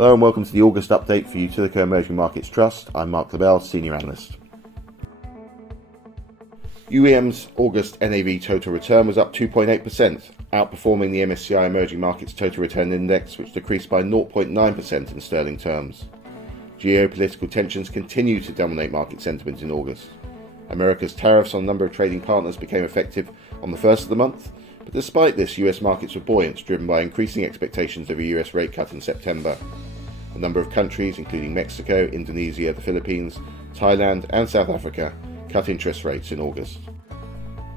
Hello and welcome to the August update for Utilico Emerging Markets Trust. I'm Mark Lebbell, Senior Analyst. UEM's August NAV total return was up 2.8%, outperforming the MSCI Emerging Markets Total Return Index, which decreased by 0.9% in sterling terms. Geopolitical tensions continue to dominate market sentiment in August. America's tariffs on a number of trading partners became effective on the first of the month, but despite this, US markets were buoyant, driven by increasing expectations of a US rate cut in September. A number of countries, including Mexico, Indonesia, the Philippines, Thailand and South Africa, cut interest rates in August.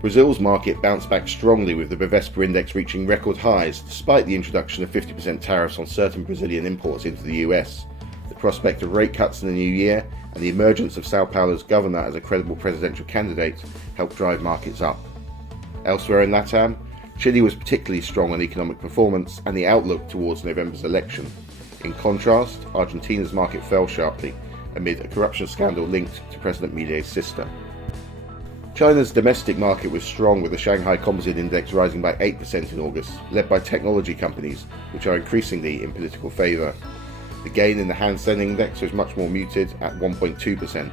Brazil's market bounced back strongly, with the Ibovespa index reaching record highs despite the introduction of 50% tariffs on certain Brazilian imports into the US. The prospect of rate cuts in the new year and the emergence of Sao Paulo's governor as a credible presidential candidate helped drive markets up. Elsewhere in LATAM, Chile was particularly strong on economic performance and the outlook towards November's election. In contrast, Argentina's market fell sharply amid a corruption scandal linked to President Milley's sister. China's domestic market was strong, with the Shanghai Composite Index rising by 8% in August, led by technology companies, which are increasingly in political favour. The gain in the Hang Seng Index was much more muted at 1.2%.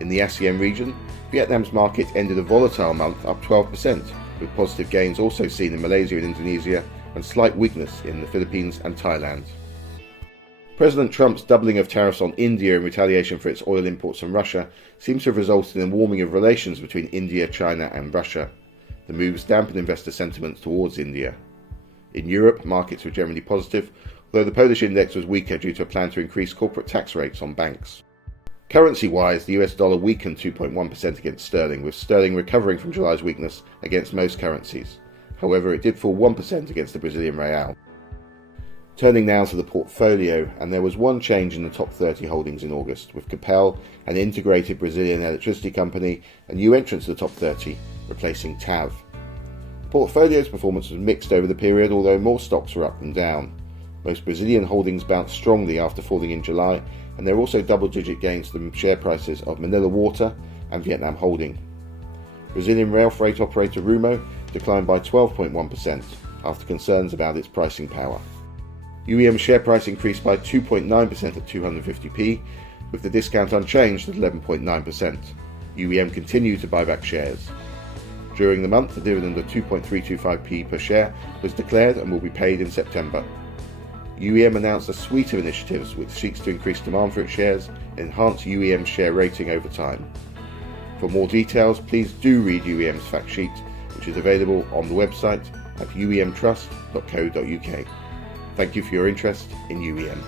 In the ASEAN region, Vietnam's market ended a volatile month, up 12%, with positive gains also seen in Malaysia and Indonesia, and slight weakness in the Philippines and Thailand. President Trump's doubling of tariffs on India in retaliation for its oil imports from Russia seems to have resulted in a warming of relations between India, China and Russia. The moves dampened investor sentiment towards India. In Europe, markets were generally positive, although the Polish index was weaker due to a plan to increase corporate tax rates on banks. Currency-wise, the US dollar weakened 2.1% against sterling, with sterling recovering from July's weakness against most currencies. However, it did fall 1% against the Brazilian real. Turning now to the portfolio, and there was one change in the top 30 holdings in August, with Copel, an integrated Brazilian electricity company, a new entrant to the top 30, replacing TAV. The portfolio's performance was mixed over the period, although more stocks were up than down. Most Brazilian holdings bounced strongly after falling in July, and there are also double-digit gains to the share prices of Manila Water and Vietnam Holding. Brazilian rail freight operator Rumo declined by 12.1% after concerns about its pricing power. UEM share price increased by 2.9% at 250p, with the discount unchanged at 11.9%. UEM continued to buy back shares. During the month, a dividend of 2.325p per share was declared and will be paid in September. UEM announced a suite of initiatives which seeks to increase demand for its shares and enhance UEM's share rating over time. For more details, please do read UEM's fact sheet, which is available on the website at uemtrust.co.uk. Thank you for your interest in UEM.